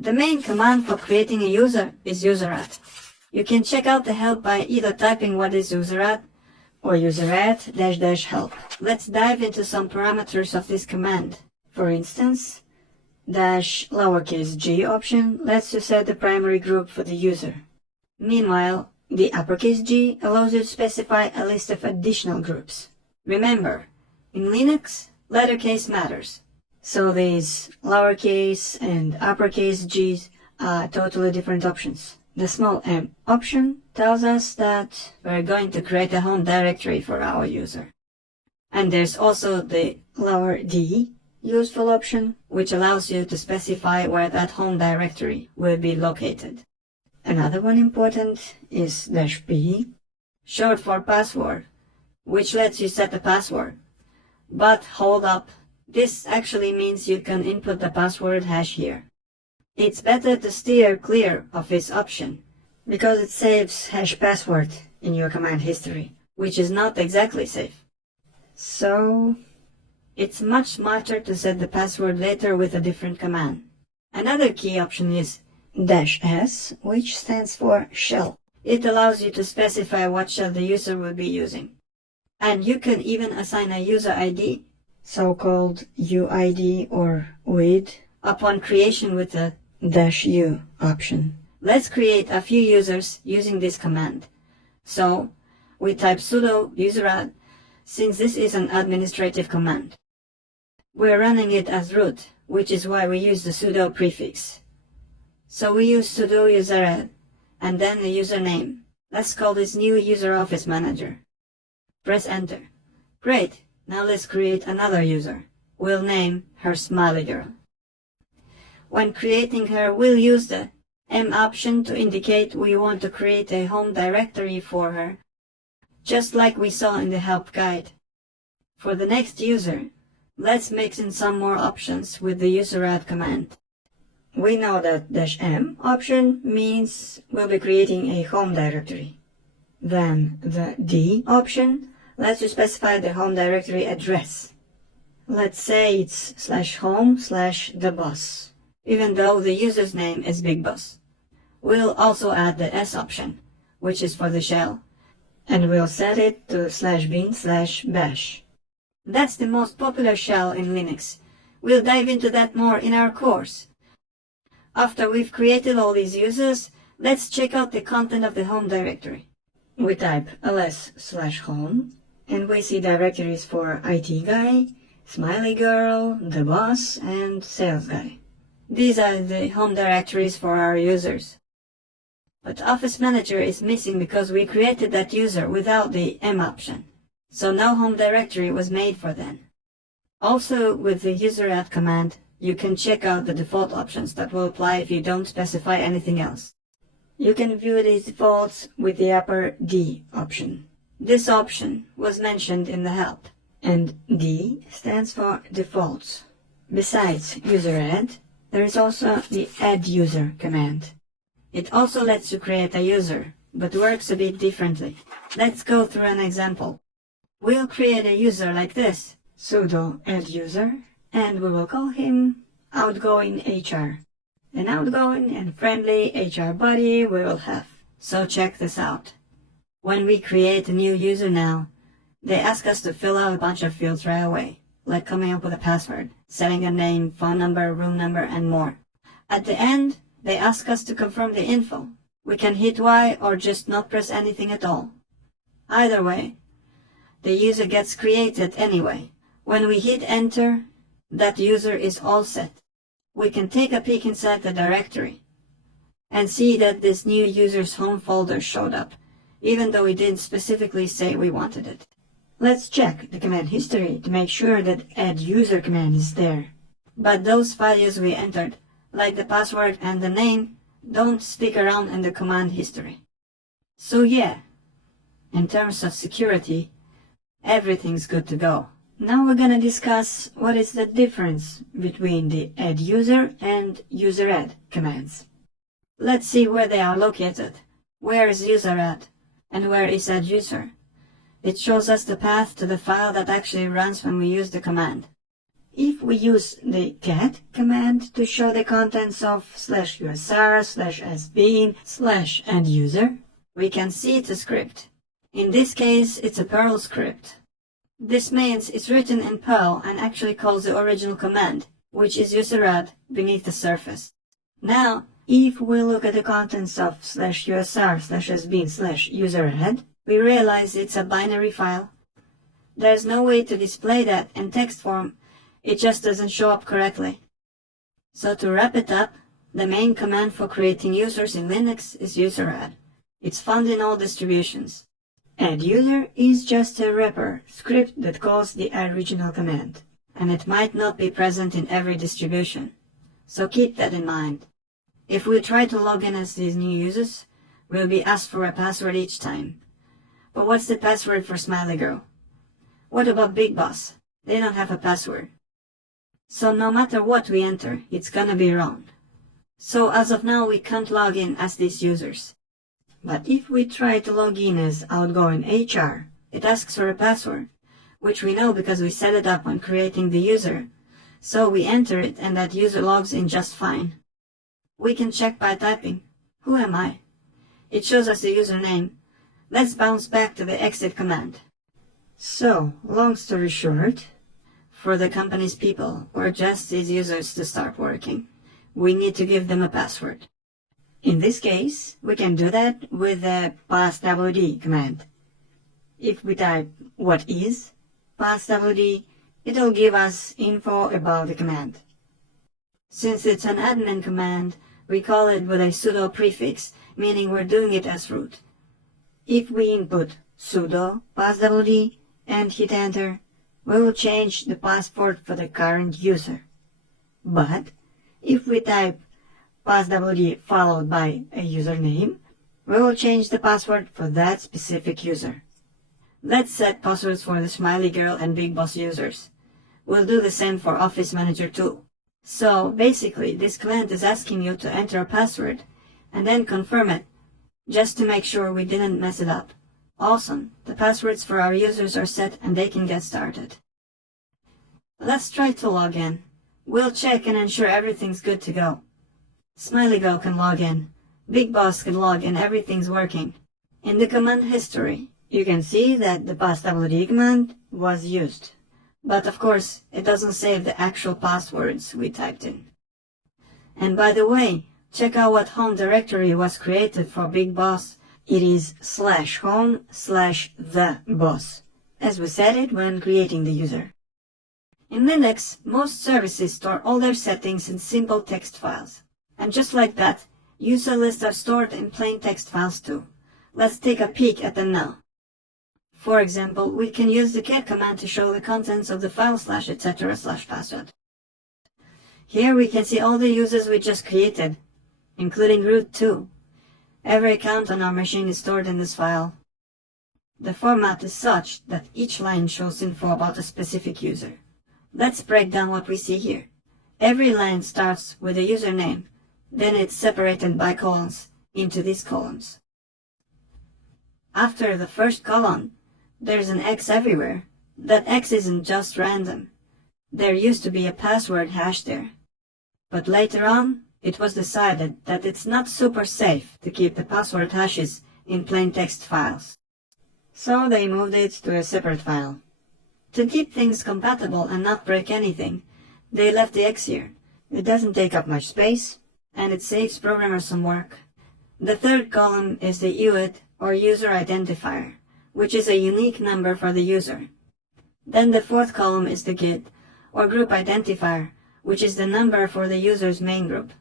The main command for creating a user is user_add. You can check out the help by either typing what is user_add or user_add --help. Let's dive into some parameters of this command. For instance, -g option lets you set the primary group for the user. Meanwhile, the uppercase G allows you to specify a list of additional groups. Remember, in Linux, lettercase matters. So these lowercase and uppercase G's are totally different options. The small m option tells us that we're going to create a home directory for our user. And there's also the lower d useful option, which allows you to specify where that home directory will be located. Another one important is -p, short for password, which lets you set the password. But hold up, this actually means you can input the password hash here. It's better to steer clear of this option, because it saves hash password in your command history, which is not exactly safe. So, it's much smarter to set the password later with a different command. Another key option is -s, which stands for shell. It allows you to specify what shell the user will be using. And you can even assign a user ID, so-called UID or UID, upon creation with the -u option. Let's create a few users using this command. So, we type sudo user_add, since this is an administrative command. We're running it as root, which is why we use the sudo prefix. So we use sudo user_add, and then the username. Let's call this new user office manager. Press enter. Great, now let's create another user. We'll name her Smiley Girl. When creating her, we'll use the m option to indicate we want to create a home directory for her, just like we saw in the help guide. For the next user, let's mix in some more options with the user_add command. We know that -m option means we'll be creating a home directory. Then the d option lets you specify the home directory address. Let's say it's /home/theboss, even though the user's name is Big Boss. We'll also add the s option, which is for the shell, and we'll set it to /bin/bash. That's the most popular shell in Linux. We'll dive into that more in our course. After we've created all these users, let's check out the content of the home directory. We type ls/home, and we see directories for IT guy, Smiley Girl, the boss, and sales guy. These are the home directories for our users. But Office Manager is missing because we created that user without the m option. So no home directory was made for them. Also, with the user_add command, you can check out the default options that will apply if you don't specify anything else. You can view these defaults with the upper D option. This option was mentioned in the help, and D stands for defaults. Besides user_add, there is also the add_user command. It also lets you create a user, but works a bit differently. Let's go through an example. We'll create a user like this, sudo add_user, and we will call him outgoing HR. An outgoing and friendly HR buddy we will have. So check this out. When we create a new user now, they ask us to fill out a bunch of fields right away, like coming up with a password, setting a name, phone number, room number, and more. At the end, they ask us to confirm the info. We can hit Y or just not press anything at all. Either way, the user gets created anyway. When we hit enter, that user is all set. We can take a peek inside the directory and see that this new user's home folder showed up, even though we didn't specifically say we wanted it. Let's check the command history to make sure that add_user command is there. But those values we entered, like the password and the name, don't stick around in the command history. So yeah, in terms of security, everything's good to go. Now we're gonna discuss what is the difference between the add_user and user_add commands. Let's see where they are located. Where is user_add and where is add_user? It shows us the path to the file that actually runs when we use the command. If we use the get command to show the contents of /usr/sbin/end-user, we can see it's a script. In this case, it's a Perl script. This means it's written in Perl and actually calls the original command, which is user_add, beneath the surface. Now, if we look at the contents of /usr/sbin/user_add, we realize it's a binary file. There's no way to display that in text form, it just doesn't show up correctly. So to wrap it up, the main command for creating users in Linux is user_add. It's found in all distributions. Add_user is just a wrapper script that calls the original command, and it might not be present in every distribution. So keep that in mind. If we try to log in as these new users, we'll be asked for a password each time. But what's the password for Smiley Girl? What about Big Boss? They don't have a password. So no matter what we enter, it's gonna be wrong. So as of now, we can't log in as these users. But if we try to log in as outgoing HR, it asks for a password, which we know because we set it up when creating the user. So we enter it and that user logs in just fine. We can check by typing, who am I? It shows us the username. Let's bounce back to the exit command. So, long story short, for the company's people or just these users to start working, we need to give them a password. In this case, we can do that with the passwd command. If we type what is passwd, it'll give us info about the command. Since it's an admin command, we call it with a sudo prefix, meaning we're doing it as root. If we input sudo passwd and hit enter, we will change the password for the current user. But if we type passwd followed by a username, we will change the password for that specific user. Let's set passwords for the Smiley Girl and Big Boss users. We'll do the same for Office Manager too. So basically, this command is asking you to enter a password and then confirm it, just to make sure we didn't mess it up. Awesome, the passwords for our users are set and they can get started. Let's try to log in. We'll check and ensure everything's good to go. Smiley Girl can log in. Big Boss can log in, everything's working. In the command history, you can see that the passwd command was used. But of course, it doesn't save the actual passwords we typed in. And by the way, check out what home directory was created for Big Boss. It is /home/the-boss, as we set it when creating the user. In Linux, most services store all their settings in simple text files. And just like that, user lists are stored in plain text files too. Let's take a peek at them now. For example, we can use the get command to show the contents of the file /etc/password. Here we can see all the users we just created, including root too. Every account on our machine is stored in this file. The format is such that each line shows info about a specific user. Let's break down what we see here. Every line starts with a username, then it's separated by colons into these columns. After the first column, there's an X everywhere. That X isn't just random. There used to be a password hash there. But later on, it was decided that it's not super safe to keep the password hashes in plain text files. So they moved it to a separate file. To keep things compatible and not break anything, they left the X here. It doesn't take up much space, and it saves programmers some work. The third column is the UID, or user identifier, which is a unique number for the user. Then the fourth column is the GID, or group identifier, which is the number for the user's main group.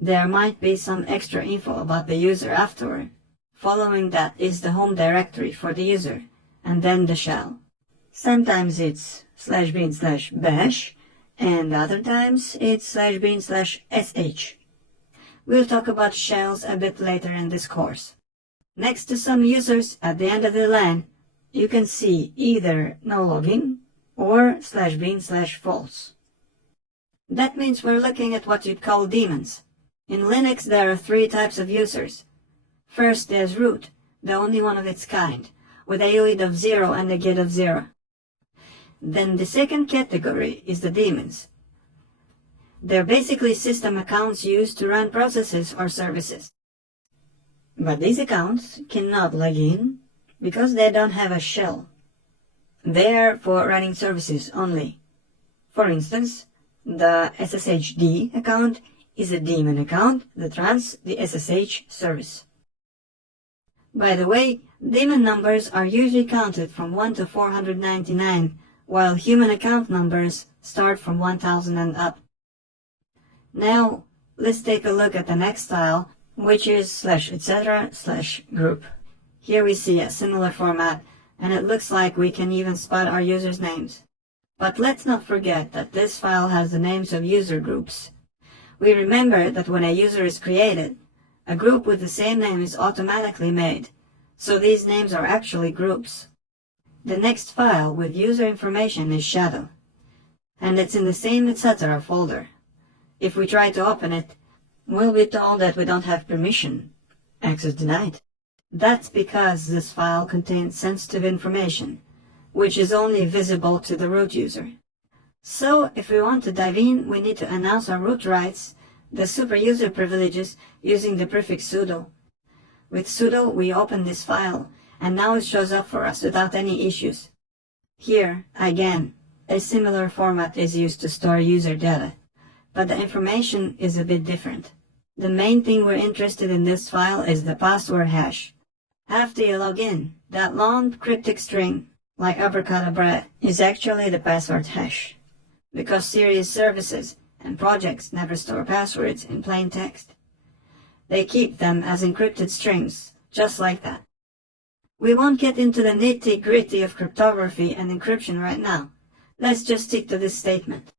There might be some extra info about the user afterward. Following that is the home directory for the user, and then the shell. Sometimes it's /bin/bash, and other times it's /bin/sh. We'll talk about shells a bit later in this course. Next to some users at the end of the line, you can see either no login or /bin/false. That means we're looking at what you'd call daemons. In Linux there are three types of users. First there's root, the only one of its kind, with a UID of 0 and a GID of 0. Then the second category is the daemons. They're basically system accounts used to run processes or services. But these accounts cannot log in because they don't have a shell. They're for running services only. For instance, the SSHD account is a daemon account that runs the SSH service. By the way, daemon numbers are usually counted from 1 to 499, while human account numbers start from 1000 and up. Now, let's take a look at the next style, which is /etc/group. Here we see a similar format, and it looks like we can even spot our users' names. But let's not forget that this file has the names of user groups. We remember that when a user is created, a group with the same name is automatically made, so these names are actually groups. The next file with user information is shadow, and it's in the same etc. folder. If we try to open it, we'll be told that we don't have permission. Access denied. That's because this file contains sensitive information, which is only visible to the root user. So, if we want to dive in, we need to announce our root rights, the superuser privileges, using the prefix sudo. With sudo, we open this file, and now it shows up for us without any issues. Here, again, a similar format is used to store user data, but the information is a bit different. The main thing we're interested in this file is the password hash. After you log in, that long cryptic string, like abracadabra, is actually the password hash, because serious services and projects never store passwords in plain text. They keep them as encrypted strings, just like that. We won't get into the nitty-gritty of cryptography and encryption right now. Let's just stick to this statement.